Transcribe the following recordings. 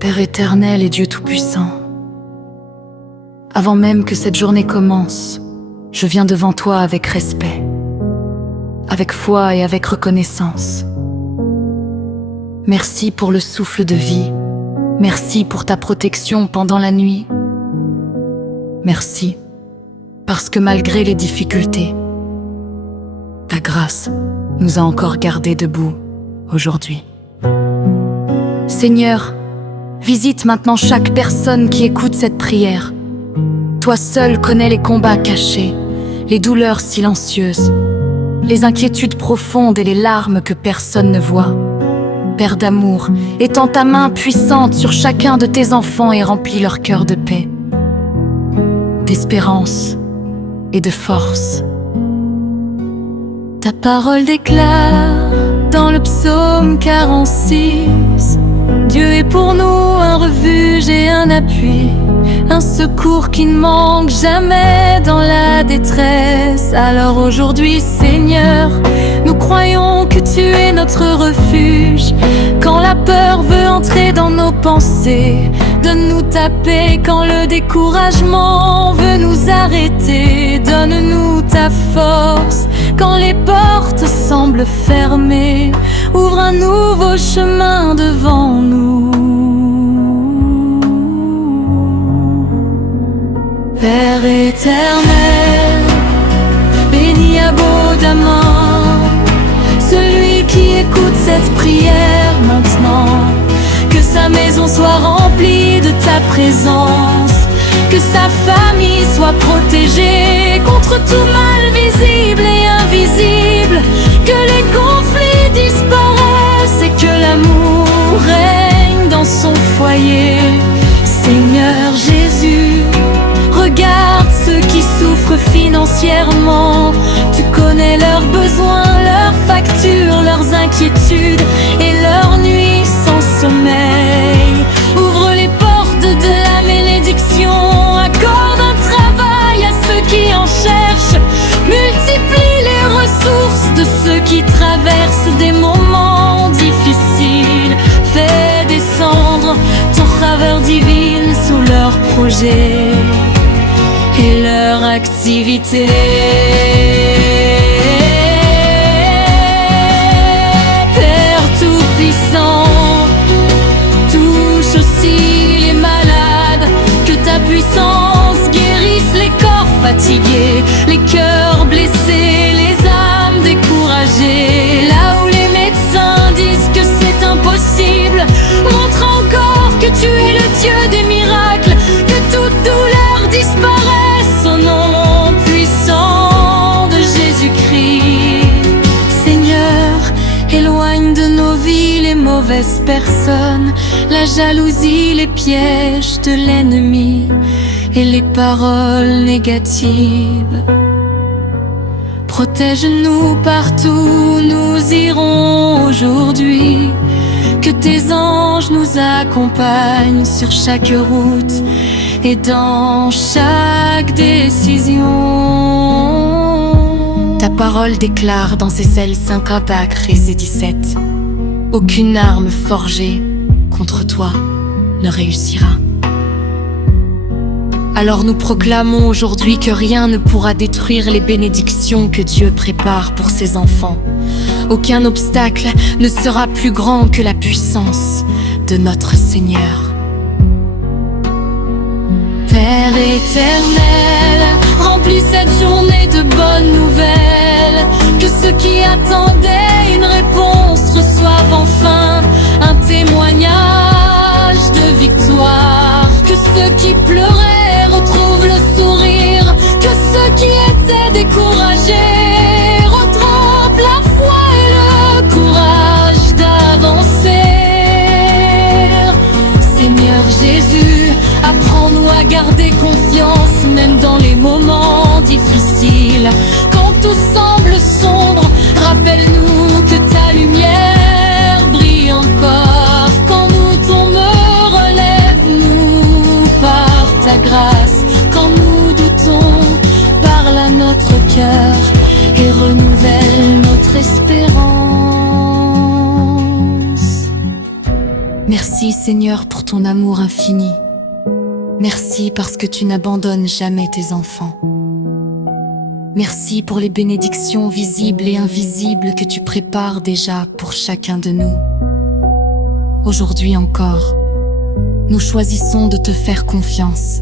Père éternel et Dieu tout-puissant, avant même que cette journée commence, je viens devant toi avec respect, avec foi et avec reconnaissance. Merci pour le souffle de vie, merci pour ta protection pendant la nuit. Merci, parce que malgré les difficultés, ta grâce nous a encore gardés debout aujourd'hui. Seigneur, visite maintenant chaque personne qui écoute cette prière. Toi seul connais les combats cachés, les douleurs silencieuses, les inquiétudes profondes et les larmes que personne ne voit. Père d'amour, étends ta main puissante sur chacun de tes enfants et remplis leur cœur de paix, d'espérance et de force. Ta parole déclare dans le psaume 46: Dieu est pour nous un refuge et un appui, un secours qui ne manque jamais dans la détresse. Alors aujourd'hui, Seigneur, nous croyons que tu es notre refuge. Quand la peur veut entrer dans nos pensées, donne-nous ta paix quand le découragement veut nous arrêter. Donne-nous ta force quand les portes semblent fermées. Ouvre un nouveau chemin devant nous. Père éternel, bénis abondamment celui qui écoute cette prière maintenant. Que sa maison soit remplie de ta présence, que sa famille soit protégée contre tout mal visible et invisible, que les conflits disparaissent et que l'amour règne dans son foyer. Seigneur Jésus, regarde ceux qui souffrent financièrement. Tu connais leurs besoins, leurs factures, leurs inquiétudes et leurs nuits sans sommeil. Ouvre les portes de la bénédiction, accorde un travail à ceux qui en cherchent. Multiplie les ressources de ceux qui traversent des moments difficiles. Fais descendre ton faveur divine sous leurs projets et leur activité. Père tout-puissant, touche aussi les malades, que ta puissance guérisse les corps fatigués, les cœurs blessés, les âmes découragées. Là où les médecins disent que c'est impossible, montre encore que tu es le Dieu des miracles, que toute douleur disparaisse au nom puissant de Jésus-Christ. Seigneur, éloigne de nos vies les mauvaises personnes, la jalousie, les pièges de l'ennemi et les paroles négatives. Protège-nous partout où nous irons aujourd'hui, que tes anges nous accompagnent sur chaque route et dans chaque décision. Ta parole déclare dans Ézéchiel 50:17: aucune arme forgée contre toi ne réussira. Alors nous proclamons aujourd'hui que rien ne pourra détruire les bénédictions que Dieu prépare pour ses enfants. Aucun obstacle ne sera plus grand que la puissance de notre Seigneur. Père éternel, remplis cette journée de bonnes nouvelles, que ceux qui attendaient une réponse reçoivent enfin un témoignage de victoire, que ceux qui pleuraient retrouvent le sourire, que ceux qui étaient découragés retrouvent la foi et le courage d'avancer. Seigneur Jésus, apprends-nous à garder confiance même dans les moments difficiles. Quand tout semble sombre, rappelle-nous que ta lumière brille encore. Quand nous tombons, relève-nous par ta grâce. Quand nous doutons, parle à notre cœur et renouvelle notre espérance. Merci Merci Seigneur pour ton amour infini. Merci parce que tu n'abandonnes jamais tes enfants. Merci pour les bénédictions visibles et invisibles que tu prépares déjà pour chacun de nous. Aujourd'hui encore, nous choisissons de te faire confiance.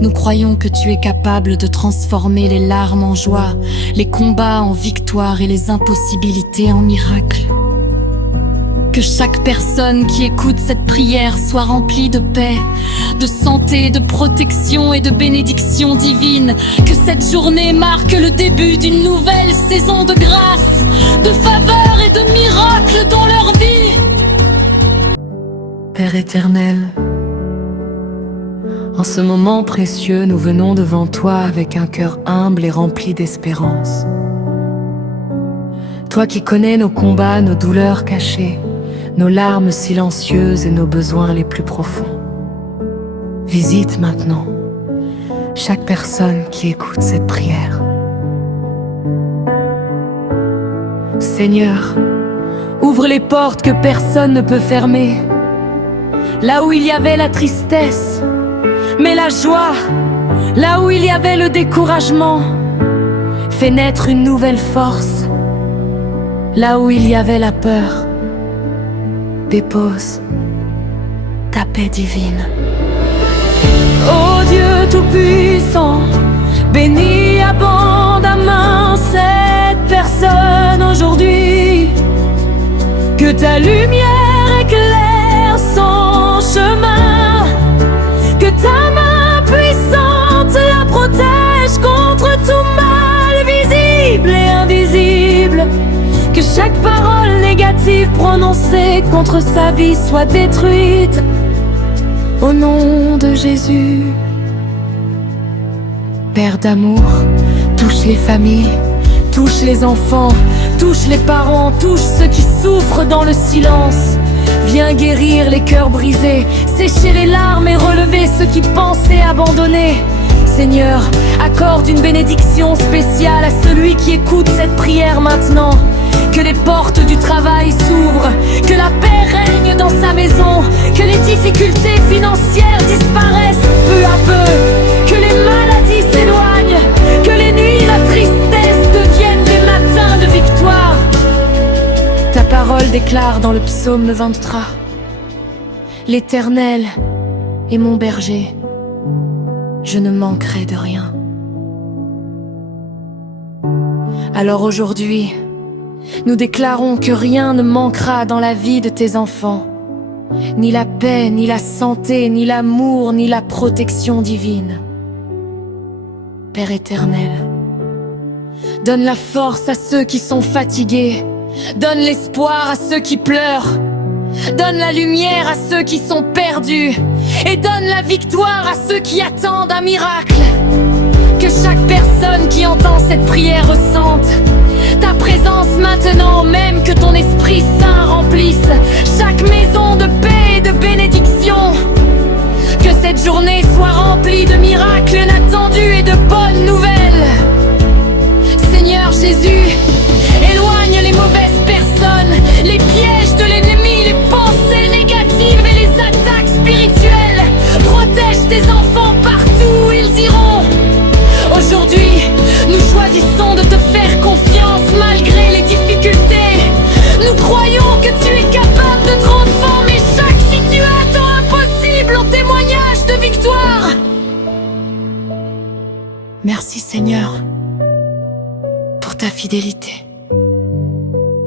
Nous croyons que tu es capable de transformer les larmes en joie, les combats en victoire et les impossibilités en miracles. Que chaque personne qui écoute cette prière soit remplie de paix, de santé, de protection et de bénédictions divines. Que cette journée marque le début d'une nouvelle saison de grâce, de faveur et de miracles dans leur vie. Père éternel, en ce moment précieux, nous venons devant toi avec un cœur humble et rempli d'espérance. Toi qui connais nos combats, nos douleurs cachées, nos larmes silencieuses et nos besoins les plus profonds. Visite maintenant chaque personne qui écoute cette prière. Seigneur, ouvre les portes que personne ne peut fermer. Là où il y avait la tristesse, mais la joie, là où il y avait le découragement, fais naître une nouvelle force. Là où il y avait la peur, dépose ta paix divine. Ô Dieu Tout-Puissant, bénis abondamment cette personne aujourd'hui. Que ta lumière éclaire son chemin, que ta main puissante la protège contre tout mal visible et invisible. Que chaque parole négative prononcée contre sa vie soit détruite au nom de Jésus. Père d'amour, touche les familles, touche les enfants, touche les parents, touche ceux qui souffrent dans le silence. Viens guérir les cœurs brisés, sécher les larmes et relever ceux qui pensaient abandonner. Seigneur, accorde une bénédiction spéciale à celui qui écoute cette prière maintenant. Que les portes du travail s'ouvrent, que la paix règne dans sa maison, que les difficultés financières disparaissent peu à peu, que les maladies s'éloignent, que les nuits la tristesse deviennent des matins de victoire. Ta parole déclare dans le psaume 23: L'Éternel est mon berger, je ne manquerai de rien. Alors aujourd'hui, nous déclarons que rien ne manquera dans la vie de tes enfants, ni la paix, ni la santé, ni l'amour, ni la protection divine. Père éternel, donne la force à ceux qui sont fatigués, donne l'espoir à ceux qui pleurent, donne la lumière à ceux qui sont perdus, et donne la victoire à ceux qui attendent un miracle. Que chaque personne qui entend cette prière ressente ta présence maintenant, même que ton Esprit Saint remplisse chaque maison de paix et de bénédiction. Que cette journée soit remplie de miracles inattendus et de bonnes nouvelles. Seigneur Jésus, éloigne les mauvaises personnes, les pièges de l'ennemi, les pensées négatives et les attaques spirituelles. Protège tes enfants partout où ils iront. Aujourd'hui, nous choisissons de te faire confiance malgré les difficultés. Nous croyons que tu es capable de transformer chaque situation impossible en témoignage de victoire. Merci Seigneur pour ta fidélité.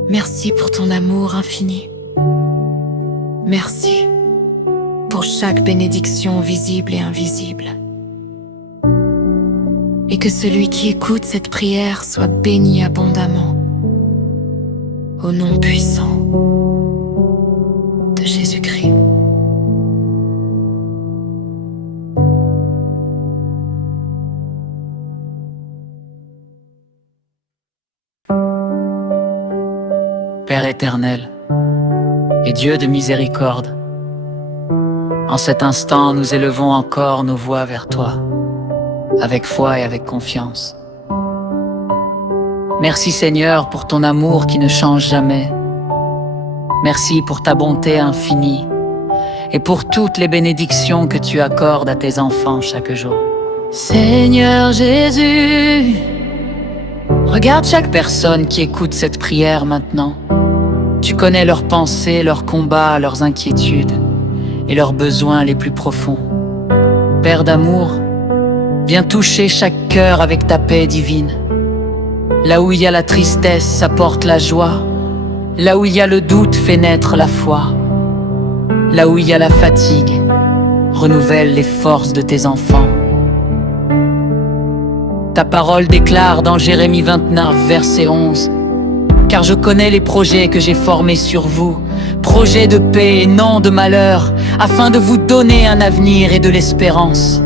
Merci pour ton amour infini. Merci pour chaque bénédiction visible et invisible. Et que celui qui écoute cette prière soit béni abondamment. Au nom puissant de Jésus-Christ. Père éternel et Dieu de miséricorde, en cet instant nous élevons encore nos voix vers toi, avec foi et avec confiance. Merci Seigneur pour ton amour qui ne change jamais. Merci pour ta bonté infinie et pour toutes les bénédictions que tu accordes à tes enfants chaque jour. Seigneur Jésus, Regarde chaque personne qui écoute cette prière maintenant. Tu connais leurs pensées, leurs combats, leurs inquiétudes et leurs besoins les plus profonds. Père d'amour, viens toucher chaque cœur avec ta paix divine. Là où il y a la tristesse, apporte la joie. Là où il y a le doute, fais naître la foi. Là où il y a la fatigue, renouvelle les forces de tes enfants. Ta parole déclare dans Jérémie 29, verset 11: Car je connais les projets que j'ai formés sur vous, projets de paix et non de malheur, afin de vous donner un avenir et de l'espérance.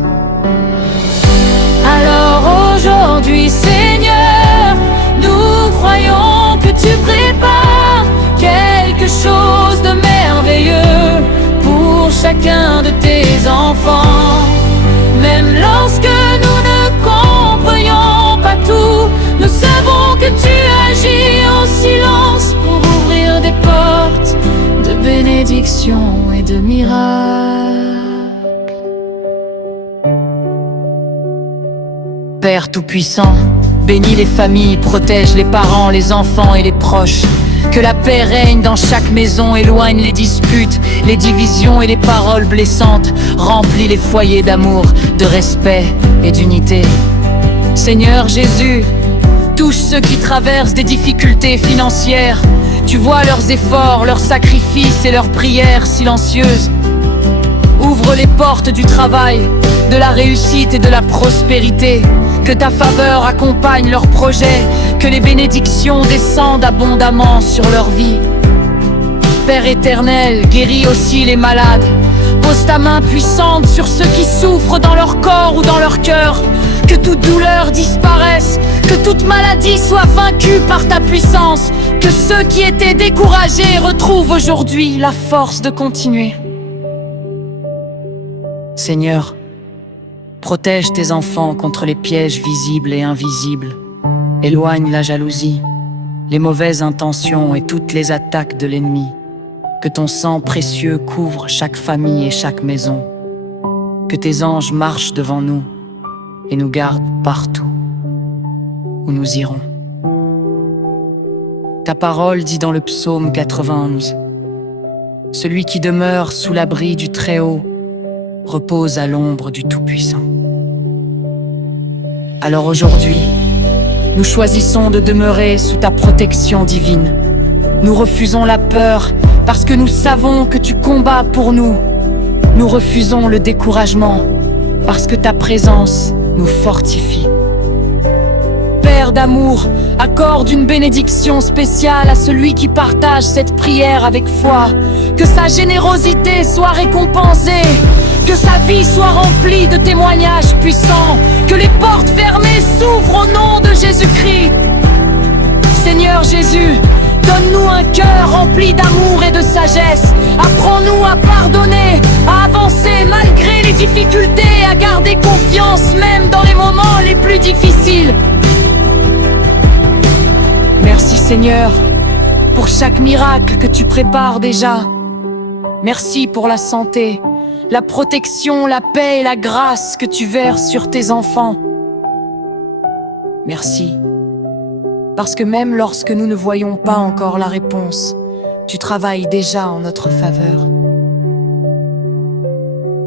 alors aujourd'hui Seigneur, nous croyons que tu prépares quelque chose de merveilleux pour chacun de tes enfants. Même lorsque nous ne comprenions pas tout, nous savons que tu agis en silence pour ouvrir des portes de bénédiction et de miracles. Père Tout-Puissant, bénis les familles, protège les parents, les enfants et les proches. Que la paix règne dans chaque maison, éloigne les disputes, les divisions et les paroles blessantes. Remplis les foyers d'amour, de respect et d'unité. Seigneur Jésus, touche ceux qui traversent des difficultés financières. Tu vois leurs efforts, leurs sacrifices et leurs prières silencieuses. Ouvre les portes du travail, de la réussite et de la prospérité. Que ta faveur accompagne leurs projets, que les bénédictions descendent abondamment sur leur vie. Père éternel, guéris aussi les malades. Pose ta main puissante sur ceux qui souffrent dans leur corps ou dans leur cœur. Que toute douleur disparaisse, que toute maladie soit vaincue par ta puissance. Que ceux qui étaient découragés retrouvent aujourd'hui la force de continuer. Seigneur, protège tes enfants contre les pièges visibles et invisibles. Éloigne la jalousie, les mauvaises intentions et toutes les attaques de l'ennemi. Que ton sang précieux couvre chaque famille et chaque maison. Que tes anges marchent devant nous et nous gardent partout où nous irons. Ta parole dit dans le psaume 91: Celui qui demeure sous l'abri du Très-Haut repose à l'ombre du Tout-Puissant. Alors aujourd'hui, nous choisissons de demeurer sous ta protection divine. Nous refusons la peur parce que nous savons que tu combats pour nous. Nous refusons le découragement parce que ta présence nous fortifie. Père d'amour, accorde une bénédiction spéciale à celui qui partage cette prière avec foi. Que sa générosité soit récompensée, que sa vie soit remplie de témoignages puissants, que les portes fermées s'ouvrent au nom de Jésus-Christ. Seigneur Jésus, donne-nous un cœur rempli d'amour et de sagesse. Apprends-nous à pardonner, à avancer malgré les difficultés, à garder confiance même dans les moments les plus difficiles. Merci Seigneur, pour chaque miracle que tu prépares déjà. Merci pour la santé, la protection, la paix et la grâce que tu verses sur tes enfants. Merci, parce que même lorsque nous ne voyons pas encore la réponse, tu travailles déjà en notre faveur.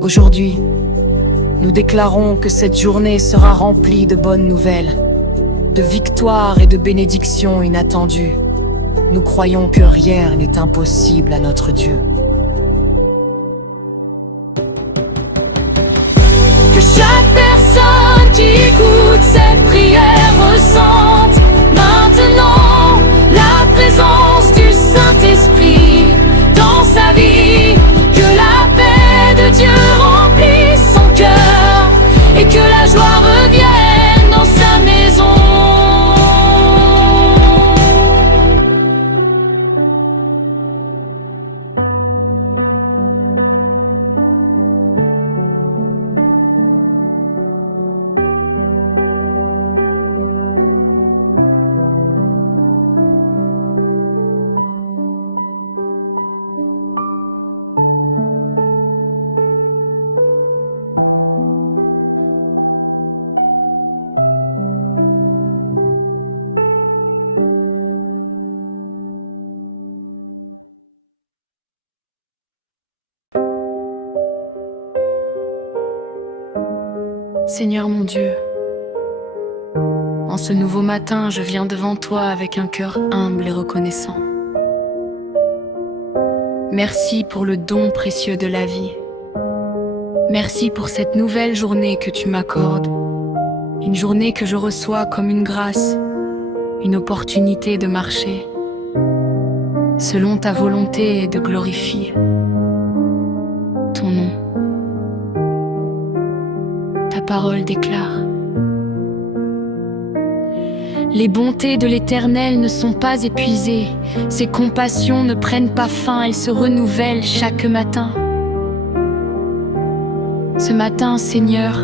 Aujourd'hui, nous déclarons que cette journée sera remplie de bonnes nouvelles, de victoires et de bénédictions inattendues. Nous croyons que rien n'est impossible à notre Dieu. Que chaque personne qui écoute cette prière ressente maintenant la présence du Saint-Esprit dans sa vie. Que la paix de Dieu remplisse son cœur et que la joie revienne dans sa maison. Seigneur mon Dieu, en ce nouveau matin, je viens devant toi avec un cœur humble et reconnaissant. Merci pour le don précieux de la vie. Merci pour cette nouvelle journée que tu m'accordes. Une journée que je reçois comme une grâce, une opportunité de marcher selon ta volonté et de glorifier ton nom. Ta parole déclare: les bontés de l'Éternel ne sont pas épuisées, ses compassions ne prennent pas fin, elles se renouvellent chaque matin. Ce matin, Seigneur,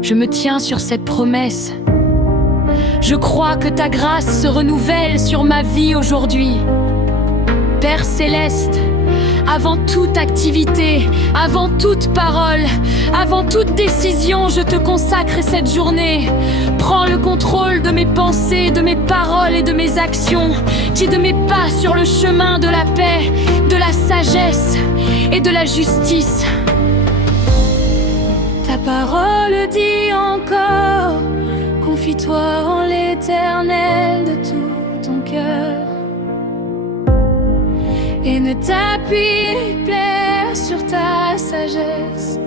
je me tiens sur cette promesse. Je crois que ta grâce se renouvelle sur ma vie aujourd'hui. Père céleste, avant toute activité, avant toute parole, avant toute décision, je te consacre cette journée. Prends le contrôle de mes pensées, de mes paroles et de mes actions. Guide mes pas sur le chemin de la paix, de la sagesse et de la justice. Ta parole dit encore: confie-toi en l'Éternel de tout ton cœur et ne t'appuie pas sur ta sagesse.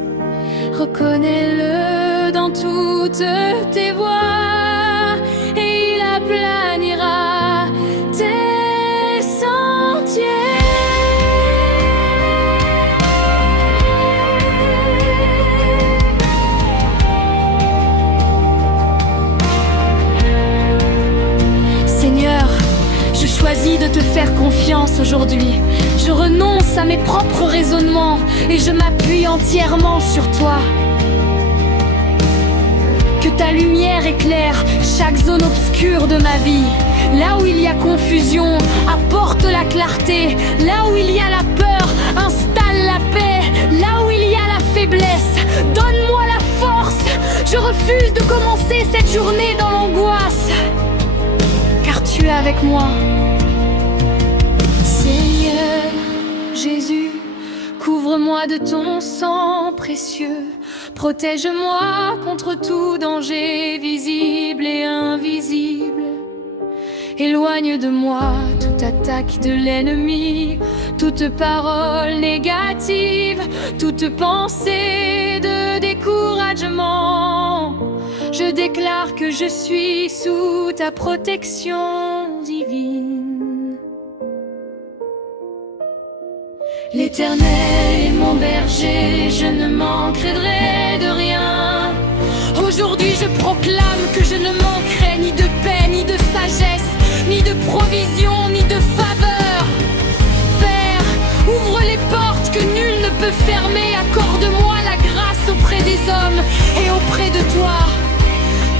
Reconnais-le dans toutes tes voies et il aplanira tes sentiers. Seigneur, je choisis de te faire confiance aujourd'hui. Je renonce à mes propres raisonnements et je m'appuie entièrement sur toi. Que ta lumière éclaire chaque zone obscure de ma vie. Là où il y a confusion, apporte la clarté. Là où il y a la peur, installe la paix. Là où il y a la faiblesse, donne-moi la force. Je refuse de commencer cette journée dans l'angoisse, car tu es avec moi. Seigneur Jésus, couvre-moi de ton sang précieux. Protège-moi contre tout danger visible et invisible. Éloigne de moi toute attaque de l'ennemi, toute parole négative, toute pensée de découragement. Je déclare que je suis sous ta protection divine. L'Éternel est mon berger, je ne manquerai de rien. Aujourd'hui je proclame que je ne manquerai ni de paix, ni de sagesse, ni de provision, ni de faveur. Père, ouvre les portes que nul ne peut fermer. Accorde-moi la grâce auprès des hommes et auprès de toi.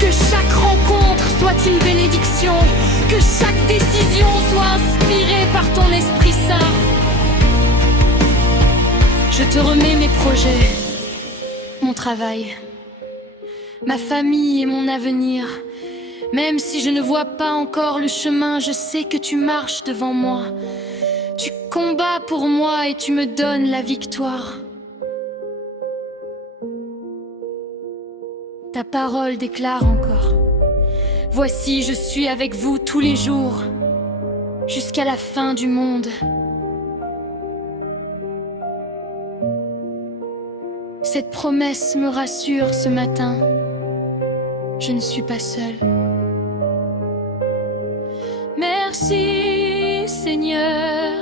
Que chaque rencontre soit une bénédiction, que chaque décision soit inspirée par ton Esprit Saint. Je te remets mes projets, mon travail, ma famille et mon avenir. Même si je ne vois pas encore le chemin, je sais que tu marches devant moi. Tu combats pour moi et tu me donnes la victoire. Ta parole déclare encore: voici, je suis avec vous tous les jours, jusqu'à la fin du monde. Cette promesse me rassure ce matin. Je ne suis pas seule. Merci Seigneur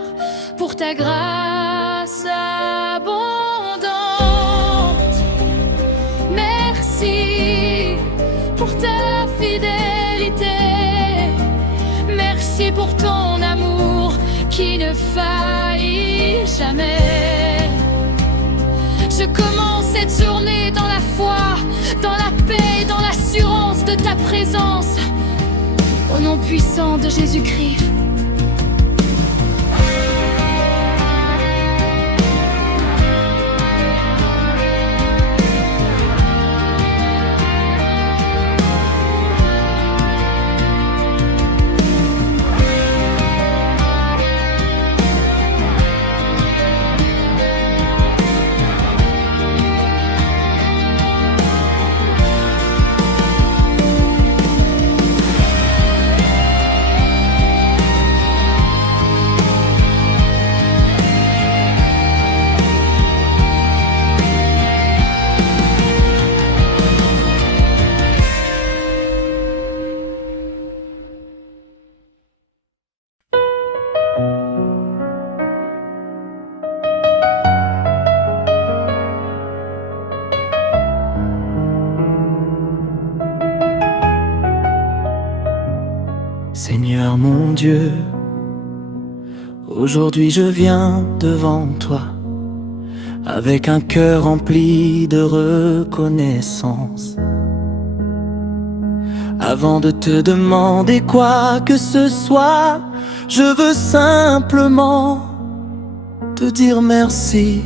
pour ta grâce abondante. Merci pour ta fidélité. Merci pour ton amour qui ne faillit jamais. Je commence cette journée dans la foi, dans la paix, dans l'assurance de ta présence. Au nom puissant de Jésus-Christ. Dieu, aujourd'hui je viens devant toi avec un cœur rempli de reconnaissance. Avant de te demander quoi que ce soit, je veux simplement te dire merci.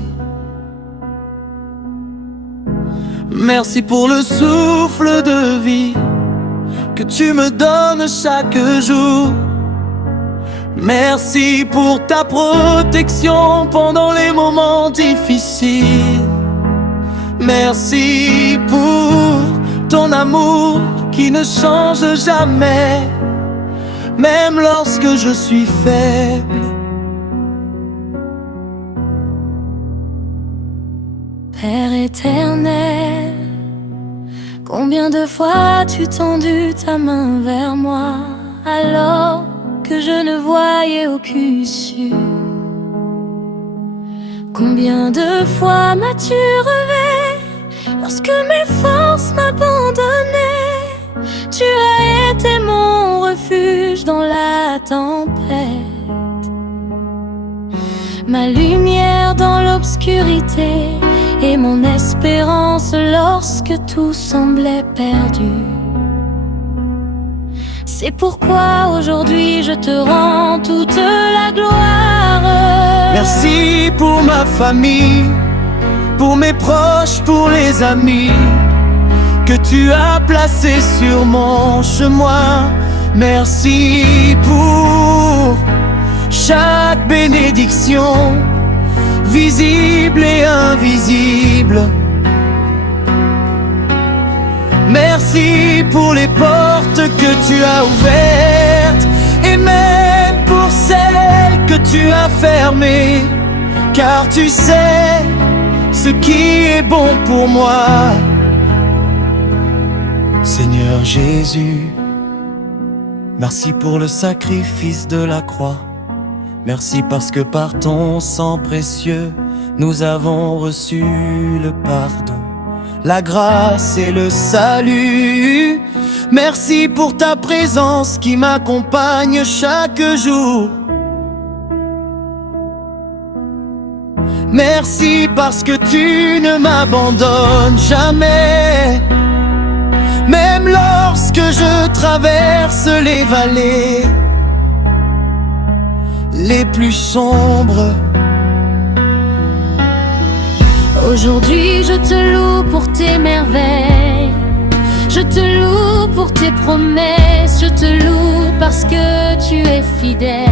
Merci pour le souffle de vie que tu me donnes chaque jour. Merci pour ta protection pendant les moments difficiles. Merci pour ton amour qui ne change jamais, même lorsque je suis faible. Père éternel, combien de fois as-tu tendu ta main vers moi alors que je ne voyais aucune issue? Combien de fois m'as-tu relevé lorsque mes forces m'abandonnaient? Tu as été mon refuge dans la tempête, ma lumière dans l'obscurité et mon espérance lorsque tout semblait perdu. C'est pourquoi aujourd'hui je te rends toute la gloire. Merci pour ma famille, pour mes proches, pour les amis que tu as placés sur mon chemin. Merci pour chaque bénédiction, visible et invisible. Merci pour les portes que tu as ouvertes et même pour celles que tu as fermées, car tu sais ce qui est bon pour moi. Seigneur Jésus, merci pour le sacrifice de la croix. Merci parce que par ton sang précieux, nous avons reçu le pardon, la grâce et le salut. Merci pour ta présence qui m'accompagne chaque jour. Merci parce que tu ne m'abandonnes jamais, même lorsque je traverse les vallées les plus sombres. Aujourd'hui je te loue pour tes merveilles, je te loue pour tes promesses, je te loue parce que tu es fidèle.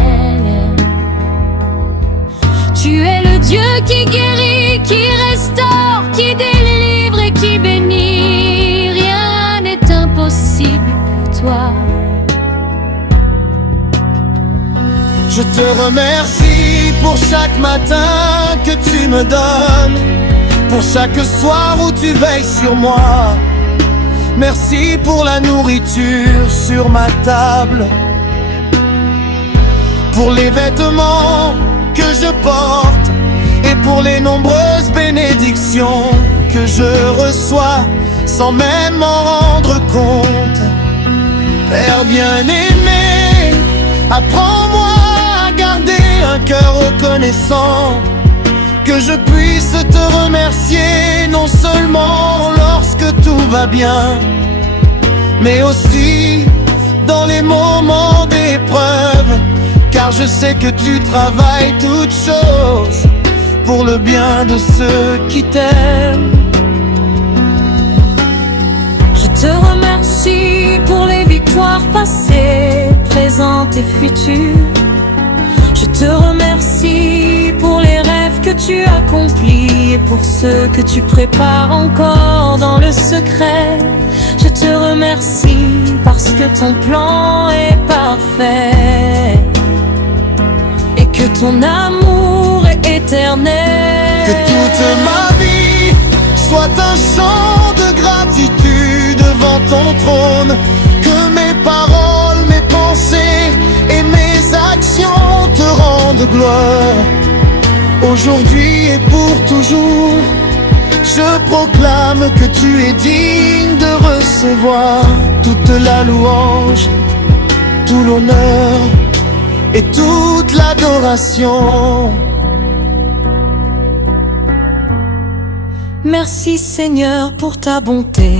Tu es le Dieu qui guérit, qui restaure, qui délivre et qui bénit. Rien n'est impossible pour toi. Je te remercie pour chaque matin que tu me donnes, pour chaque soir où tu veilles sur moi. Merci pour la nourriture sur ma table, pour les vêtements que je porte et pour les nombreuses bénédictions que je reçois sans même m'en rendre compte. Père bien-aimé, apprends-moi à garder un cœur reconnaissant, que je puisse te remercier non seulement lorsque tout va bien, mais aussi dans les moments d'épreuve, car je sais que tu travailles toutes choses pour le bien de ceux qui t'aiment. Je te remercie pour les victoires passées, présentes et futures. Je te remercie pour les rêves que tu accomplis et pour ceux que tu prépares encore dans le secret. Je te remercie parce que ton plan est parfait et que ton amour est éternel. Que toute ma vie soit un chant de gratitude devant ton trône, que mes paroles, mes pensées et mes actions te rendent gloire. Aujourd'hui et pour toujours, je proclame que tu es digne de recevoir toute la louange, tout l'honneur et toute l'adoration. Merci Seigneur pour ta bonté.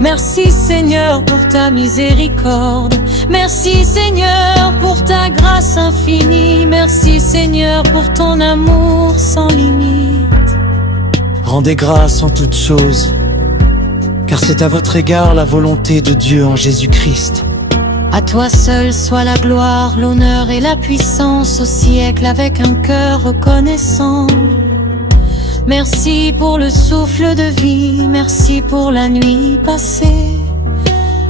Merci Seigneur pour ta miséricorde. Merci Seigneur pour ta grâce infinie. Merci Seigneur pour ton amour sans limite. Rendez grâce en toutes choses, car c'est à votre égard la volonté de Dieu en Jésus-Christ. À toi seul soit la gloire, l'honneur et la puissance au siècle, avec un cœur reconnaissant. Merci pour le souffle de vie, merci pour la nuit passée.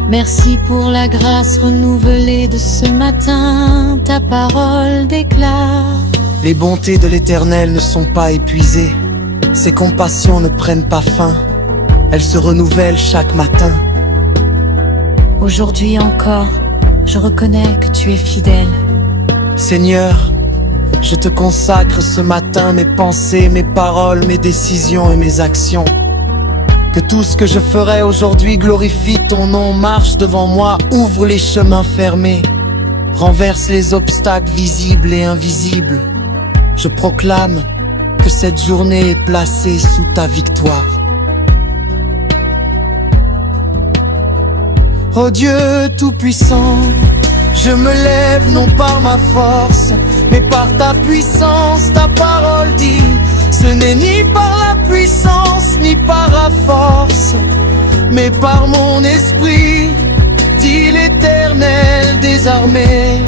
Merci pour la grâce renouvelée de ce matin, ta parole déclare. Les bontés de l'Éternel ne sont pas épuisées, ses compassions ne prennent pas fin, elles se renouvellent chaque matin. Aujourd'hui encore, je reconnais que tu es fidèle. Seigneur, je te consacre ce matin mes pensées, mes paroles, mes décisions et mes actions. Que tout ce que je ferai aujourd'hui glorifie ton nom, marche devant moi, ouvre les chemins fermés, renverse les obstacles visibles et invisibles. Je proclame que cette journée est placée sous ta victoire. Ô Dieu tout-puissant, je me lève non par ma force, mais par ta puissance. Ta parole dit, ce n'est ni par la puissance, ni par la force, mais par mon esprit, dit l'Éternel des armées.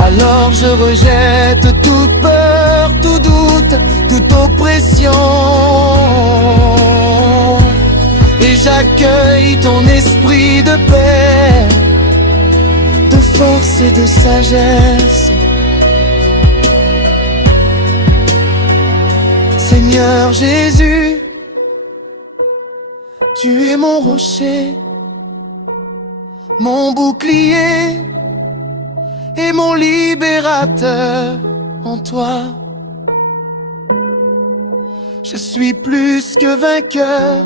Alors je rejette toute peur, tout doute, toute oppression, et j'accueille ton esprit de paix, de force et de sagesse. Seigneur Jésus, tu es mon rocher, mon bouclier et mon libérateur. En toi, je suis plus que vainqueur,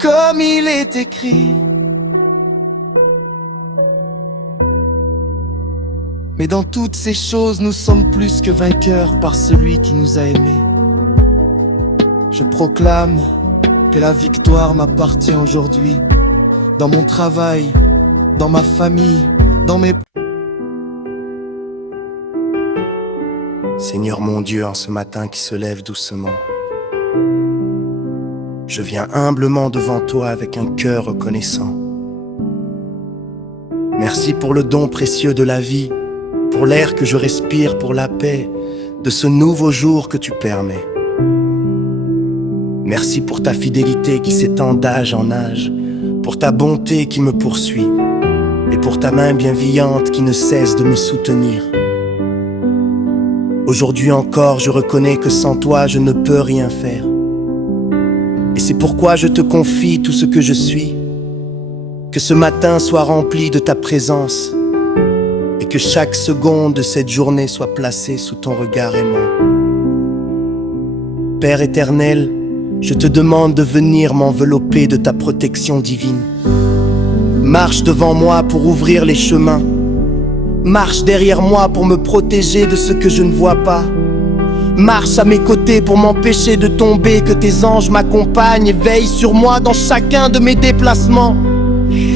comme il est écrit. Mais dans toutes ces choses, nous sommes plus que vainqueurs par celui qui nous a aimés. Je proclame que la victoire m'appartient aujourd'hui, dans mon travail, dans ma famille, dans mes... Seigneur mon Dieu, en ce matin qui se lève doucement, je viens humblement devant toi avec un cœur reconnaissant. Merci pour le don précieux de la vie, pour l'air que je respire, pour la paix de ce nouveau jour que tu permets. Merci pour ta fidélité qui s'étend d'âge en âge, pour ta bonté qui me poursuit, et pour ta main bienveillante qui ne cesse de me soutenir. Aujourd'hui encore, je reconnais que sans toi, je ne peux rien faire. Et c'est pourquoi je te confie tout ce que je suis. Que ce matin soit rempli de ta présence, et que chaque seconde de cette journée soit placée sous ton regard aimant. Père éternel, je te demande de venir m'envelopper de ta protection divine. Marche devant moi pour ouvrir les chemins. Marche derrière moi pour me protéger de ce que je ne vois pas. Marche à mes côtés pour m'empêcher de tomber. Que tes anges m'accompagnent et veillent sur moi dans chacun de mes déplacements.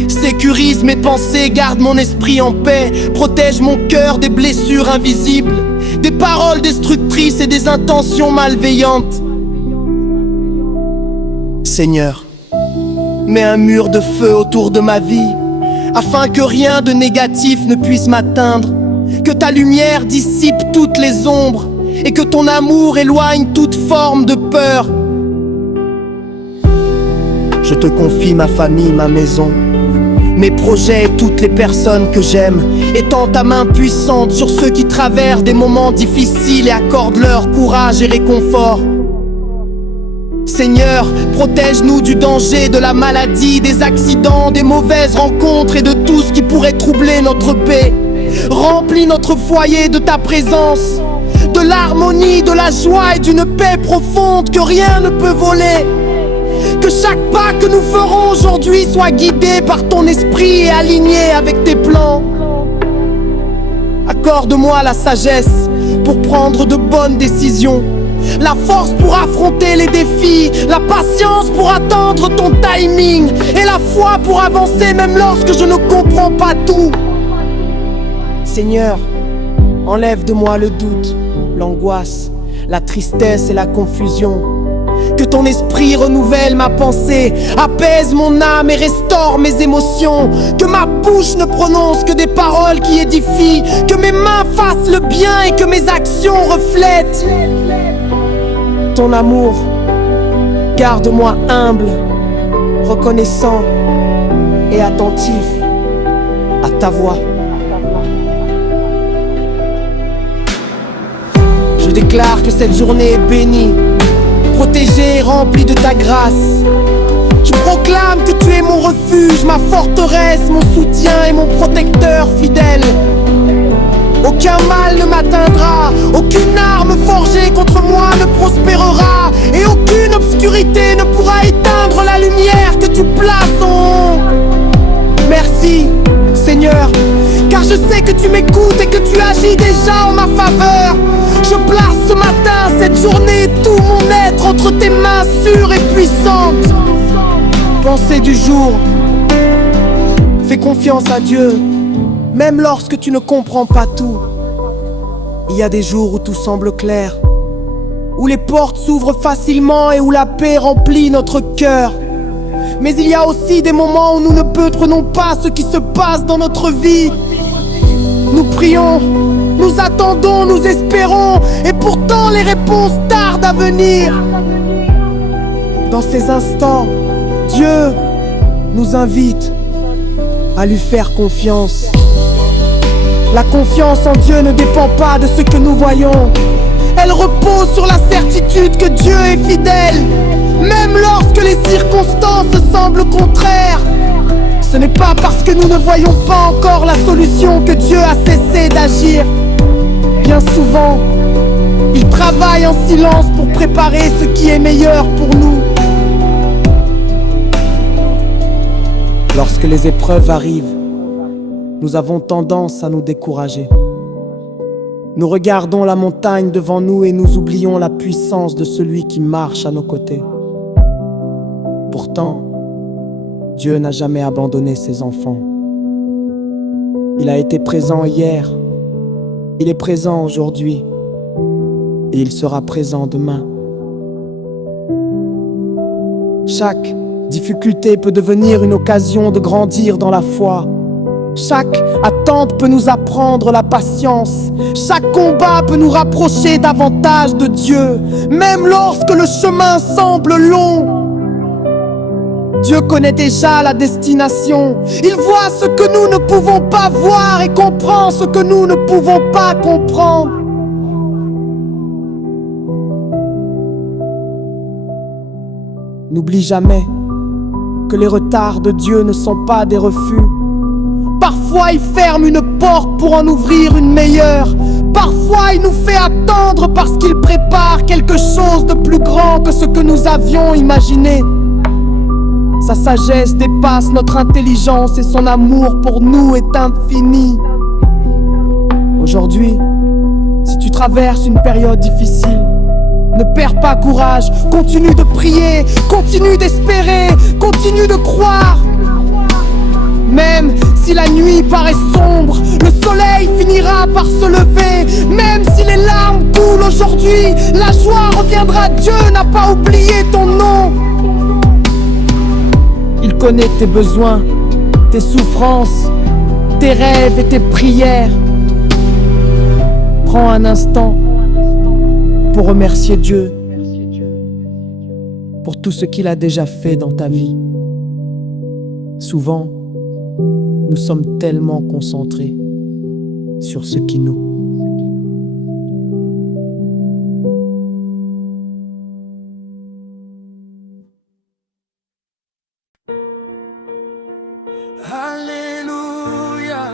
Sécurise mes pensées, garde mon esprit en paix. Protège mon cœur des blessures invisibles, des paroles destructrices et des intentions malveillantes. Seigneur, mets un mur de feu autour de ma vie, afin que rien de négatif ne puisse m'atteindre. Que ta lumière dissipe toutes les ombres, et que ton amour éloigne toute forme de peur. Je te confie ma famille, ma maison, mes projets et toutes les personnes que j'aime. Étends ta main puissante sur ceux qui traversent des moments difficiles et accorde-leur courage et réconfort. Seigneur, protège-nous du danger, de la maladie, des accidents, des mauvaises rencontres et de tout ce qui pourrait troubler notre paix. Remplis notre foyer de ta présence, de l'harmonie, de la joie et d'une paix profonde que rien ne peut voler. Que chaque pas que nous ferons aujourd'hui soit guidé par ton esprit et aligné avec tes plans. Accorde-moi la sagesse pour prendre de bonnes décisions, la force pour affronter les défis, la patience pour attendre ton timing, et la foi pour avancer même lorsque je ne comprends pas tout. Seigneur, enlève de moi le doute, l'angoisse, la tristesse et la confusion. Que ton esprit renouvelle ma pensée, apaise mon âme et restaure mes émotions. Que ma bouche ne prononce que des paroles qui édifient, que mes mains fassent le bien et que mes actions reflètent ton amour. Garde-moi humble, reconnaissant et attentif à ta voix. Je déclare que cette journée est bénie, protégée et remplie de ta grâce. Je proclame que tu es mon refuge, ma forteresse, mon soutien et mon protecteur fidèle. Aucun mal ne m'atteindra, aucune arme forgée contre moi ne prospérera, et aucune obscurité ne pourra éteindre la lumière que tu places en haut. Merci, Seigneur, car je sais que tu m'écoutes et que tu agis déjà en ma faveur. Je place ce matin, cette journée, tout mon être entre tes mains sûres et puissantes. Pensée du jour: fais confiance à Dieu, même lorsque tu ne comprends pas tout. Il y a des jours où tout semble clair, où les portes s'ouvrent facilement et où la paix remplit notre cœur. Mais il y a aussi des moments où nous ne comprenons pas ce qui se passe dans notre vie. Nous prions, nous attendons, nous espérons, et pourtant les réponses tardent à venir. Dans ces instants, Dieu nous invite à lui faire confiance. La confiance en Dieu ne dépend pas de ce que nous voyons. Elle repose sur la certitude que Dieu est fidèle, même lorsque les circonstances semblent contraires. Ce n'est pas parce que nous ne voyons pas encore la solution que Dieu a cessé d'agir. Bien souvent, il travaille en silence pour préparer ce qui est meilleur pour nous. Lorsque les épreuves arrivent, nous avons tendance à nous décourager. Nous regardons la montagne devant nous et nous oublions la puissance de celui qui marche à nos côtés. Pourtant, Dieu n'a jamais abandonné ses enfants. Il a été présent hier, il est présent aujourd'hui et il sera présent demain. Chaque difficulté peut devenir une occasion de grandir dans la foi. Chaque attente peut nous apprendre la patience. Chaque combat peut nous rapprocher davantage de Dieu, même lorsque le chemin semble long. Dieu connaît déjà la destination. Il voit ce que nous ne pouvons pas voir et comprend ce que nous ne pouvons pas comprendre. N'oublie jamais que les retards de Dieu ne sont pas des refus. Parfois il ferme une porte pour en ouvrir une meilleure. Parfois il nous fait attendre parce qu'il prépare quelque chose de plus grand que ce que nous avions imaginé. Sa sagesse dépasse notre intelligence et son amour pour nous est infini. Aujourd'hui, si tu traverses une période difficile, ne perds pas courage, continue de prier, continue d'espérer, continue de croire. Même si la nuit paraît sombre, le soleil finira par se lever. Même si les larmes coulent aujourd'hui, la joie reviendra. Dieu n'a pas oublié ton nom. Il connaît tes besoins, tes souffrances, tes rêves et tes prières. Prends un instant pour remercier Dieu pour tout ce qu'il a déjà fait dans ta vie. Souvent, nous sommes tellement concentrés sur ce qui nous. Alléluia,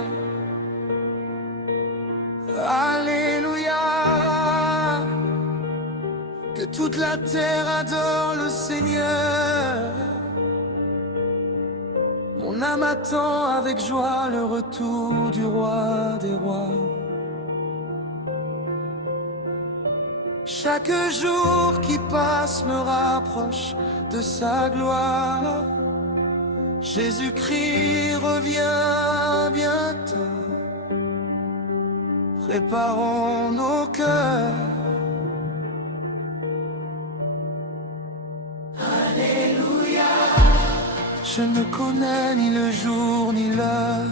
Alléluia, que toute la terre adore le Seigneur. Mon âme attend avec joie le retour du roi des rois. Chaque jour qui passe me rapproche de sa gloire. Jésus-Christ revient bientôt. Préparons nos cœurs. Alléluia. Je ne connais ni le jour ni l'heure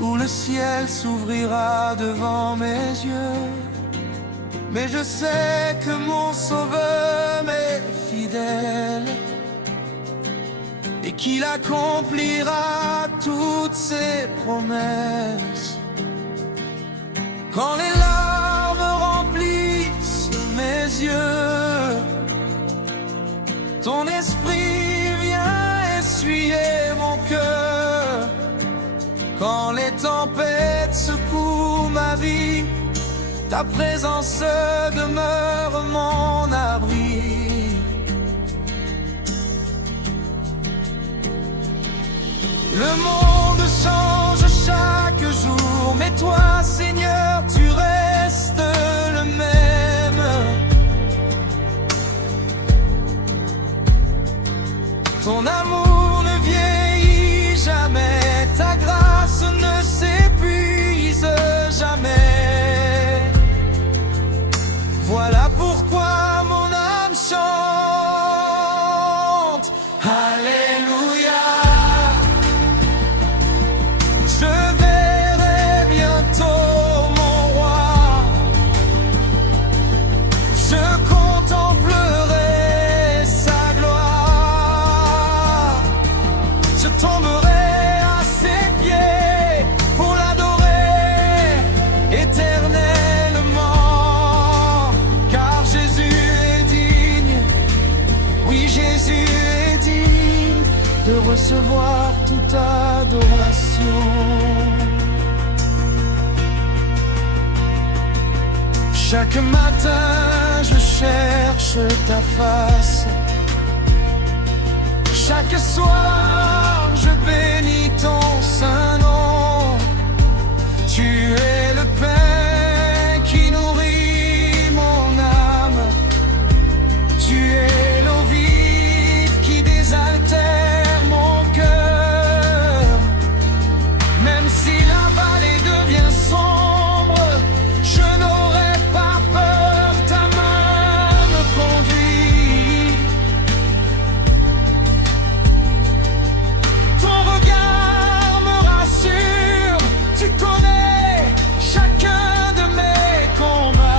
où le ciel s'ouvrira devant mes yeux. Mais je sais que mon Sauveur m'est fidèle et qu'il accomplira toutes ses promesses. Quand les larmes remplissent mes yeux, ton esprit vient essuyer mon cœur. Quand les tempêtes secouent ma vie, ta présence demeure mon abri. Le monde change chaque jour, mais toi, Seigneur, tu restes le même. Ton amour ne vieillit jamais, ta grâce ne s'épuise jamais. Voilà pourquoi mon âme chante. Alléluia. Je verrai bientôt mon roi. Je contemplerai sa gloire. Je tomberai à ses pieds pour l'adorer éternellement. Jésus est digne de recevoir toute adoration. Chaque matin je cherche ta face. Chaque soir je bénis ton saint nom. Tu es le pain qui nourrit mon âme. Tu es l'eau vive qui désaltère mon cœur. Même si la vallée devient sombre, je n'aurai pas peur, ta main me conduit. Ton regard me rassure, tu connais chacun de mes combats.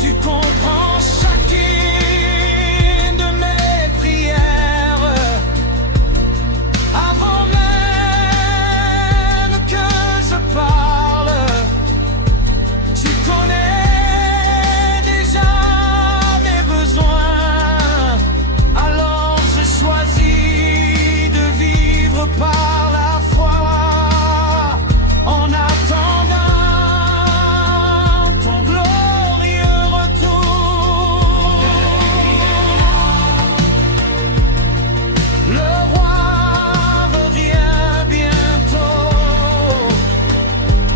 Tu comprends chacune de mes prières. Avant même que je parle, tu connais déjà mes besoins. Alors je choisis de vivre par la foi en attendant ton glorieux retour. Le roi revient bientôt.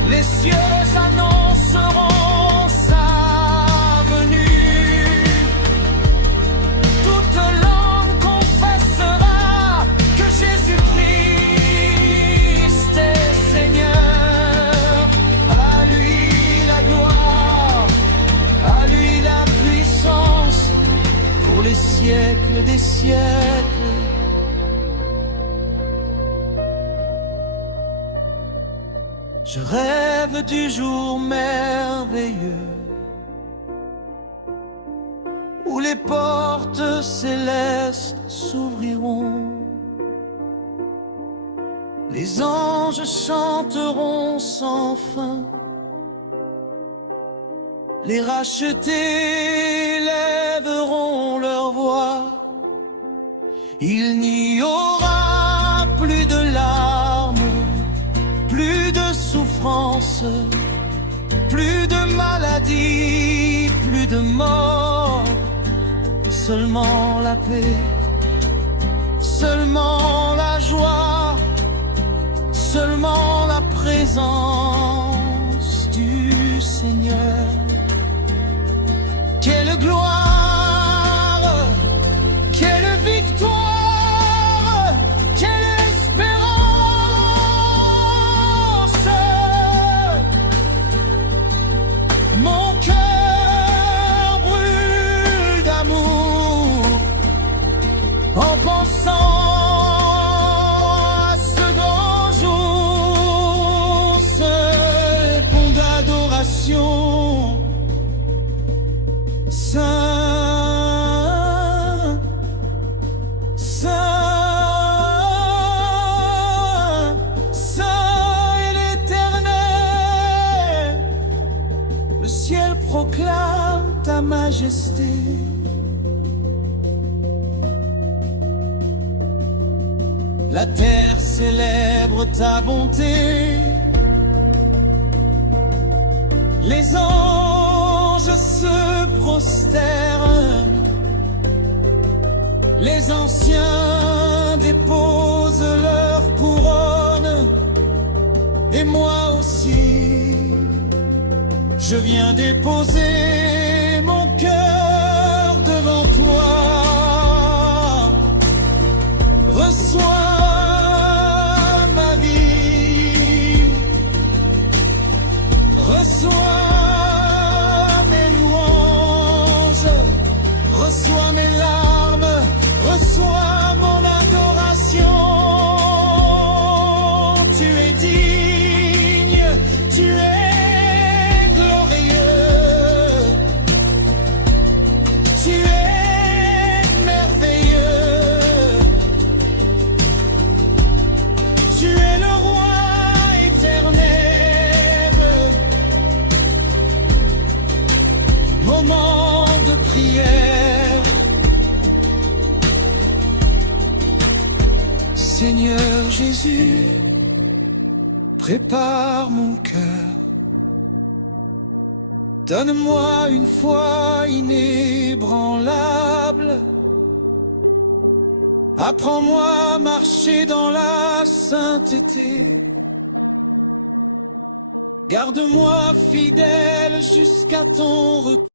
Les cieux annonceront sa venue. Toute langue confessera que Jésus-Christ est Seigneur. À lui la gloire, à lui la puissance, pour les siècles des siècles. Je rêve du jour merveilleux où les portes célestes s'ouvriront. Les anges chanteront sans fin. Les rachetés lèveront leur voix. Il n'y aura plus de larmes, plus de souffrance, plus de maladie, plus de mort. Seulement la paix, seulement la joie seulement la présence du Seigneur. Quelle gloire, quelle victoire, quelle espérance. Mon cœur brûle d'amour en pensant à ce grand jour, ce pont d'adoration. Saint, Saint, Saint est l'Éternel. Le ciel proclame ta majesté. La terre célèbre ta bonté. Les anges se prosternent. Les anciens déposent leur couronne. Et moi aussi, je viens déposer mon cœur devant toi. Reçois ma vie, reçois mes louanges, reçois mes larmes, reçois mon adoration. Tu es digne, tu es glorieux, tu es merveilleux. Tu es le roi éternel. Moment de prière. Seigneur Jésus, prépare mon cœur. Donne-moi une foi inébranlable. Apprends-moi à marcher dans la sainteté. Garde-moi fidèle jusqu'à ton retour.